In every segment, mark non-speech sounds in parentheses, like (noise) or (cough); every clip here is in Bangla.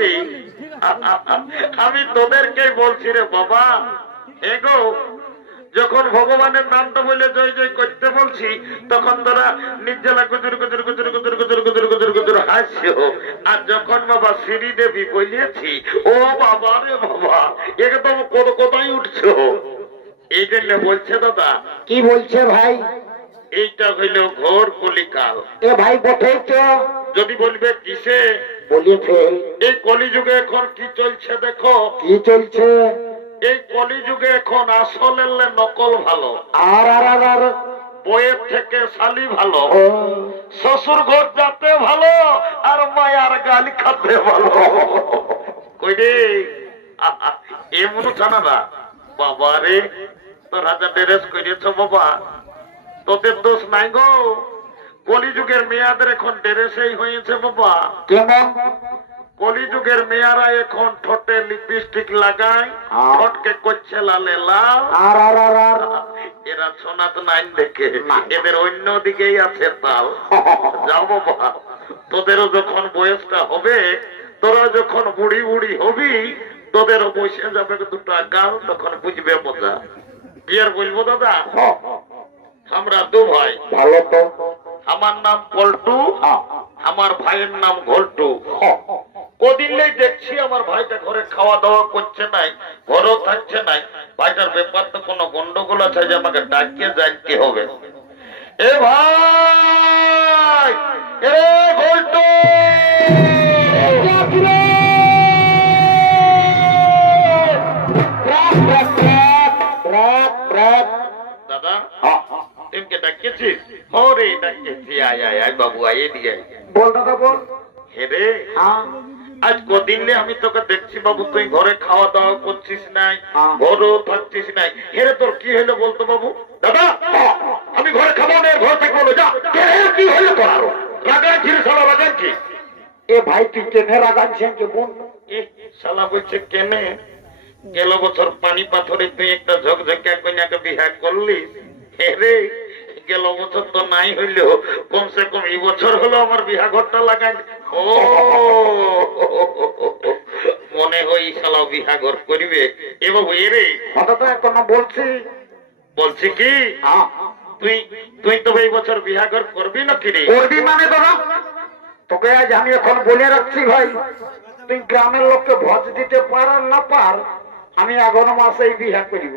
রে আমি তোদেরকে বলছি রে বাবা। এগো যখন ভগবানের নামটা বলে জয় জয় করতে বলছি তখন তোরা নির্জলা গুজুর গুজুর গুজুর গুজুর গুজুর গুজুর গুজুর গুজুর হাসছো। আর যখন বাবা শ্রী দেবী বলিয়েছি ও বাবা রে বাবা একদম কত কোথায় উঠছো। এই জন্য বলছে দাদা কি বলছে ভাই? এইটা হইল ঘোর কলিকাল। এ ভাই বটেই তো। যদি বলবে কিসে? বলিয়েছে এই কলিযুগে এখন কি চলছে দেখো? কি চলছে? এই কলিযুগে এখন আসলের নকল ভালো। আর আর আর আর। বইয়ের থেকে শালি ভালো। শ্বশুর ঘর যাতে ভালো আর মায়ার গালি খাতে ভালো। কই রে? আহা, এ মনে জানা না। বাবা রে তোর হাজার ড্রেস করেছ বাবা। তোদের দোষ নাই গো। কলিযুগের মেয়াদের এখন ড্রেসেই হয়েছে বাবা। কেমন? কলিযুগের মেয়ারা এখন ঠোঁটে লিপস্টিক লাগায়। ঠোঁটকে করছে লালে লাল। আর আর আর আর। এরা সনাতন আইন দেখে এদের অন্য দিকেই আছে তাল। যাও বাবা তোদেরও যখন বয়সটা হবে তোরা যখন বুড়ি বুড়ি হবি তোদেরও বসে যাবে দুটা গাল তখন বুঝবে মজা। কি আর বলব দাদা? আমরা দু ভাই ভালো তো। আমার নাম পল্টু, আমার ভাইয়ের নাম ঘোলটু কদিনলেই দেখছি আমার ভাইটা ঘরে খাওয়া দাওয়া করছে নাই, ঘরেও থাকছে নাই। ভাইটার ব্যাপার তো কোনো গন্ডগোল আছে যে আমাকে ডাকিয়ে জানতে হবে? এ ভাই! এ ঘোলটু ডাকিয়েছিস হরে ডাকিয়েছি। আয় আয় আয় বাবু আয় এদিকে বল দাদা বল। হে রে হ্যাঁ, আজ কদিনলে আমি তোকে দেখছি বাবু তুই ঘরে খাওয়া দাওয়া করছিস নাই হ্যাঁ। ঘরেও থাকছিস নাই। হেরে তোর কি হইল বলতো বাবু? দাদা আমি ঘরে খাব না ঘরে থাকব না যা। কে, কি হইল তোর আরও? লাগান ছিল শালা লাগান কি? এ ভাই তুই কেনে রাগাচ্ছেন যে বোন? এ, শালা বলছে কেনে? গেল বছর পানি পাথরে তুই একটা ঝকঝকে কন্যাকে বিহা করলি হেরে গেল বছর তো নাই হইল কমসে কম এই বছর হলো আমার বিহা ঘরটা লাগাই ও! মনে হয় শালা বিহা ঘর করিবে। এ বাবু এরে হঠাৎ এখনও বলছি। বলছি কি? হ্যাঁ, তুই তুই তো এই বছর বিহা ঘর করবি না কি রে? করবি মানে দাদা তোকে আজ আমি এখন বলে রাখছি ভাই তুই গ্রামের লোককে ভোজ দিতে পার না পার আমি এগারো মাসেই বিহা করিব।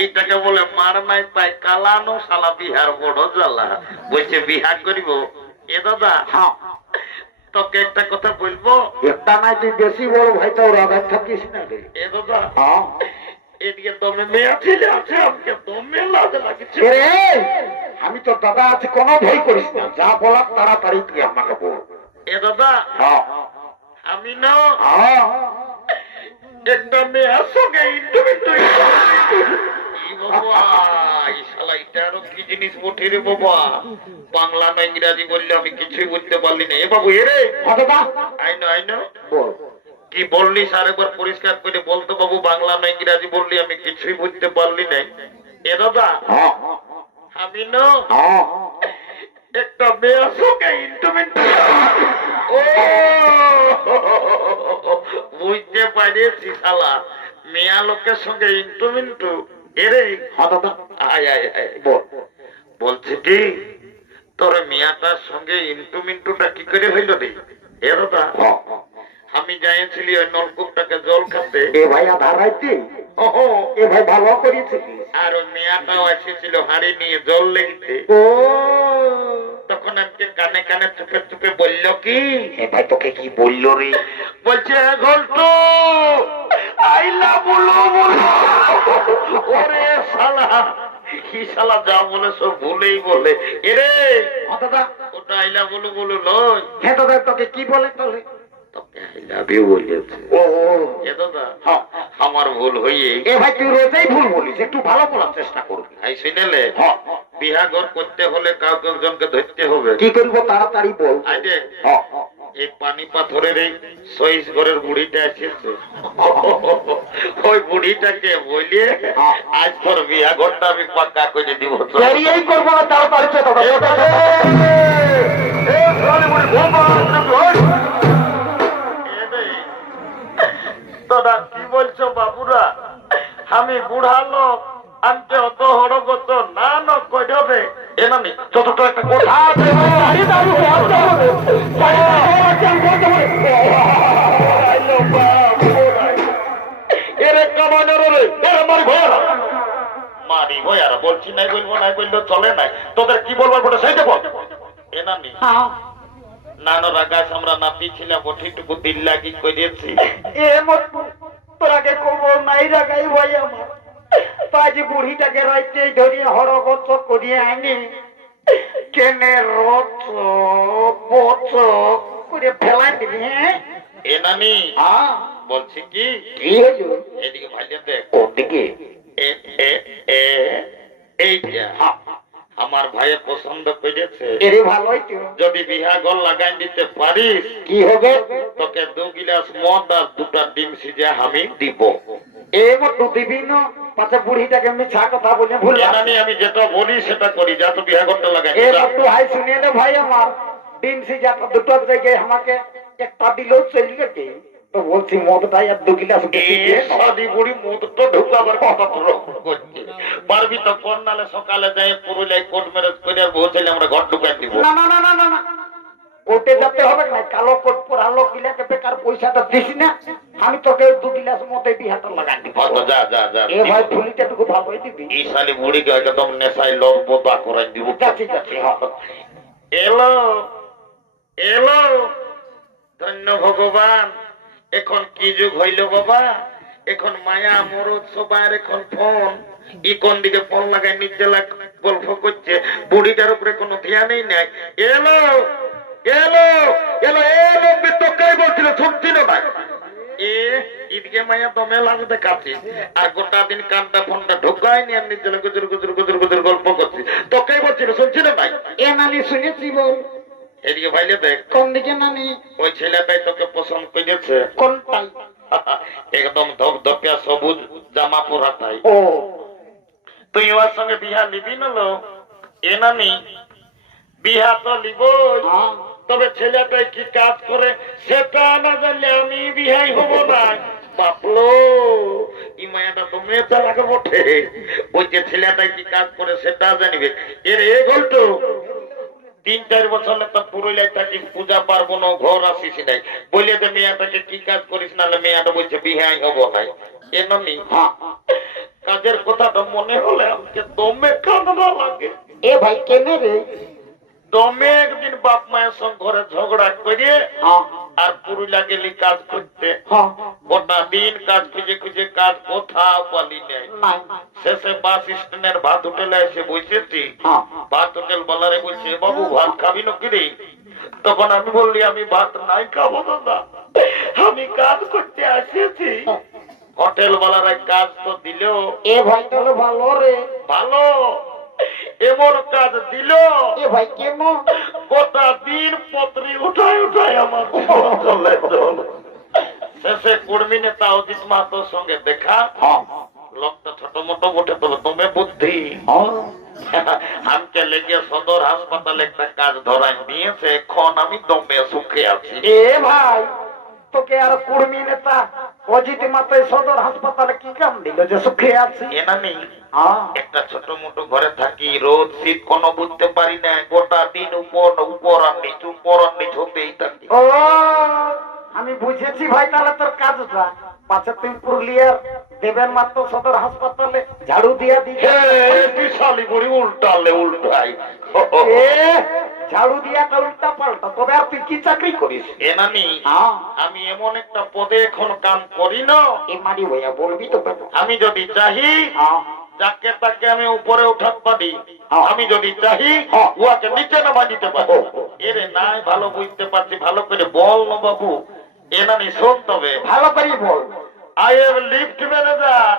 এইটাকে বলে মার নাই পাই কালানো শালা বিহার বড় জ্বালা। বলছে বিহা করিব? এ দাদা হ্যাঁ। তোকে একটা কথা বলব? একটা নাই তুই বেশি বড় ভাই তো থাকিস না রে। এ দাদা হ্যাঁ। এদিকে দমে মেয়ে ছেলে আছে আমাকে দমে লাগছে। আমি তো দাদা আছে কোনো ভয় করিস না। যা বলার তাড়াতাড়ি তুই আমাকে বল। এ দাদা হ্যাঁ। আমি না একটা সঙ্গে বটে রে বাবা বাংলা না ইংরাজি বললে আমি কিছুই বুঝতে পারলি না। এ বাবু এ রে। দাদা আইনো আইনো কি বললি স্যার একবার পরিষ্কার করে বলতো বাবু বাংলা না ইংরাজি বললি আমি কিছুই বুঝতে পারলি না। এ দাদা হ্যাঁ। আমি না। একটা মেয়ের সঙ্গে ইন্টুমিন্টু ও! বুঝতে পারিয়েছি শালা মেয়া লোকের সঙ্গে ইন্টুমিন্টু এরে হ্যাঁ আয় আয় আয় বলছে কি তোর মিয়াটার সঙ্গে ইন্টুমিন্টুটা কি করে হইল রে? এ দাদা হ্যাঁ আমি যাইছিলি ওই নলকূপটাকে জল খাতে। এ ভাই আধার রাইতে? এ ভাই ভালো করেছে আর ওই মেয়াটাও এসেছিল হাড়ি নিয়ে জল লেগেছে। ও তখন আমাকে কানে কানে চুপে চুপে বলল কি? ভাই তোকে কি বলল রে? বলছে ঘন্টু আইলা বলো বলো ওরে শালা কি শালা যা বলে সব ভুলেই বলে। এরে দাদা। ওটা আইলা বলো বলো নয়। হ্যাঁ দাদা তোকে কি বলে তাহলে? তোকে আই লাভ ইউ বলেছে ও এ দাদা হ্যাঁ আমার ভুল হইয়ে এ ভাই তুই রোজই ভুল বলিস একটু ভালো বলার চেষ্টা করবি আই শুনেলে হ্যাঁ বিহা ঘর করতে হলে কাউকে একজনকে ধরতে হবে কি করব তাড়াতাড়ি বল আইডে হ্যাঁ এই পানি পাথরের এই সইস ঘরের বুড়িটা ওই বুড়িটাকে হ্যাঁ। আজ তোর বিয়া ঘরটা আমি পাক্কা করে দিব তাড়াতাড়ি তোরা কি বলছো বাবুরা? আমি বুড়া লোক, আনতে অত হড়গত না ন এনামি রে মারি ভয়ারা বলছি নাই বলব নাই বলল চলে নাই। তোদের কি বলবার বলে সেইটা বল। এনামি নানরা গাছ আমরা নাতি ছিলাম ওঠিটুকু দিল লাগি করেছি এ মত তোরাকে কবো নাই রাখাই ভাই আমার। পাঁচ বুড়িটাকে রাইতে ধরিয়ে হরগত করিয়ে আনি। কেনে রচ বচ করে ফেলাই দিবি হ্যাঁ এনামি হ্যাঁ বলছি কি? এদিকে ভাইলে দেখ। ওদিকে এ এ এ এইটা আমার ভাইয়ের পছন্দ করেছে এরে ভালোই তো। যদি বিহা গল লাগাই দিতে পারিস কি হবে? তোকে দু গিলাস মদ আর দুটা ডিম সিজে আমি দিব। এ মত দিবি না পাছে বুড়িটাকে মিছা কথা বলে ভুল এনামি আমি যেটা বলি সেটা করি যা তো বিহা করতে লাগাই এ একটু হাই শুনিয়ে নে ভাই আমার দিন সে যাতা দুটোর জায়গায় আমাকে একটা দিলেও চলে গেছে তো বলছি মদটাই আর দু গিলাস সাদি বুড়ি তো ঢুকাবার কথা তো পারবি তো কোন নালে সকালে যাই পুরুলিয়ায় কোর্ট ম্যারেজ করে আমরা ঘর ঢুকাই দিব? না না না না না না। কোর্টে যেতে হবে না কালো কোট পরালো গিলাকে বেকার পয়সাটা দিস না। আমি তোকে দু গিলাস মতে বিহাটা লাগাই দিব। যা যা যা এ ভাই ফুলিটা টুকু ভালোই দিবি? এই শালি বুড়িকে একদম নেশায় লোক করাই দিব। যা ঠিক আছে এলো এলো ধন্য ভগবান। এখন কি যুগ হইল বাবা? এখন মায়া, মরদ সবার এখন ফোন। ই কোন দিকে ফোন লাগাই নিজেলা গল্প করছে। বুড়িটার উপরে কোনো ধ্যানই নাই। এলো এলো এলো এলো তোকেই বলছিল শুনছিল না এ ঈদকে আর গোটা দিন কানটা ফোনটা ঢোকাই নিয়ে গল্প করছি। তোকেই বলছিল শুনছিল ভাই। এ নানি শুনেছি বল। এদিকে ভাইলে দেখ। কোন দিকে নানি? ওই ছেলেটাই তোকে পছন্দ করেছে কোনটাই (laughs) একদম ধপধপিয়া সবুজ জামা পরা তাই। ও। তুই ওর সঙ্গে বিহা নিবি না লো? এ নানি বিহা তো লিব হ্যাঁ। তবে ছেলেটাই কি কাজ করে সেটা না জানলে আমি বিহাই হব না। বাপলো ই মায়াটা তো মেয়েটা লাগে বটে। ওই যে ছেলেটাই কি কাজ করে সেটা জানিবে। এর এ গল্প। তিন চার বছর তো পুরুলিয়ায় থাকি পূজা পার্বণ ঘর আসিস নাই। বলিয়া যে মেয়াটাকে কি কাজ করিস? নাহলে মেয়াটা বলছে বিহাই হব নাই। এমনি কাজের কথাটা মনে হলে আমাকে দমে কান্না লাগে। এ ভাই কেনে রে? দমে একদিন বাপ মায়ের সঙ্গে ঘরে ঝগড়া করে হ্যাঁ। আর পুরুলিয়া গেলি কাজ করতে। হ্যাঁ। গোটা কাজ খুঁজে খুঁজে কাজ কোথাও পালি নেই। শেষে বাস স্ট্যান্ডের ভাত হোটেলে এসে বসেছি। হ্যাঁ। ভাত হোটেল বালারে বলছে বাবু ভাত খাবি না কি রে? তখন আমি বললি আমি ভাত নাই খাব দাদা। আমি কাজ করতে আসেছি। হোটেল বালারা কাজ তো দিলেও এ ভাই তাহলে ভালো রে। ভালো। এমন কাজ দিল। এ ভাই কেমন? গোটা দিন পত্রি উঠায় উঠায় আমার চলে চল। শেষে কুর্মী নেতা অজিত মাহাতোর সঙ্গে দেখা। হ্যাঁ। লোকটা ছোট মোটো বটে তবে তুমি বুদ্ধি। হ্যাঁ। আমাকে লেগে সদর হাসপাতালে একটা কাজ ধরাই নিয়েছে এখন আমি দমে সুখে আছি। এ ভাই তোকে আর কুর্মী নেতা অজিত মাতায় সদর হাসপাতালে কি কাম দিল যে সুখে আছে? এনা নেই একটা ছোট মোটো ঘরে থাকি রোদ শীত কোনো বুঝতে পারি না গোটা দিন উপর উপর আর নিচু উপর আর নিচ হতেই থাকি। ও আমি বুঝেছি ভাই তাহলে তোর কাজটা পাশে তুই পুরুলিয়ার দেবেন মাত্র সদর হাসপাতালে ঝাড়ু দিয়া দি। হে বিশালি বুড়ি উল্টালে উল্টাই। ঝাড়ু দিয়াটা উল্টা পাল্টা তবে আর তুই কি চাকরি করিস? এনানি হ্যাঁ। আমি এমন একটা পদে এখন কাম করি না। ভাইয়া বলবি তো আমি যদি চাহি হ্যাঁ। যাকে তাকে আমি উপরে উঠাতে পারি হ্যাঁ। আমি যদি চাহি। উহাকে নিচে নামা দিতে পারি। এরে নাই ভালো বুঝতে পারছি ভালো করে বল না বাবু। এনানি শোন তবে। ভালো করি বল। I am lift manager.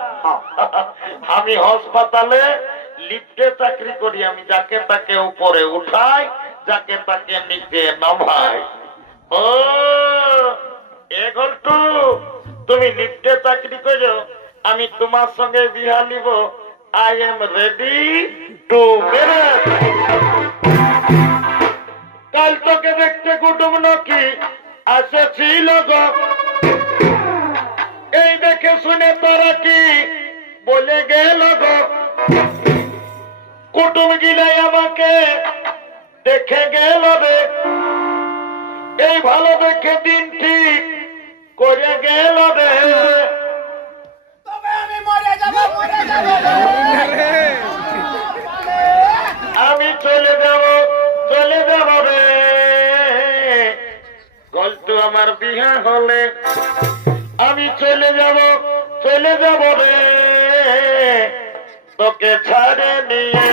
আমি হাসপাতালে লিফটে চাকরি করি আমি যাকে তাকে উপরে উঠাই যাকে তাকে নিচে নামাই ও এখন তো তুমি লিফটে চাকরি করো, আমি তোমার সঙ্গে বিহা নিব। আই এম রেডি টু কাল তোকে দেখতে কুটুম নাকি আসেছিল এই দেখে শুনে তোরা কি বলে গেল কুটুম গিলাই আমাকে দেখে গেল রে। এই ভালো দেখে দিন ঠিক করে গেল রে। আমি চলে যাব চলে যাব রে। গল্প আমার বিহা হলে আমি চলে যাব চলে যাব রে। তোকে ছাড়ে নিয়ে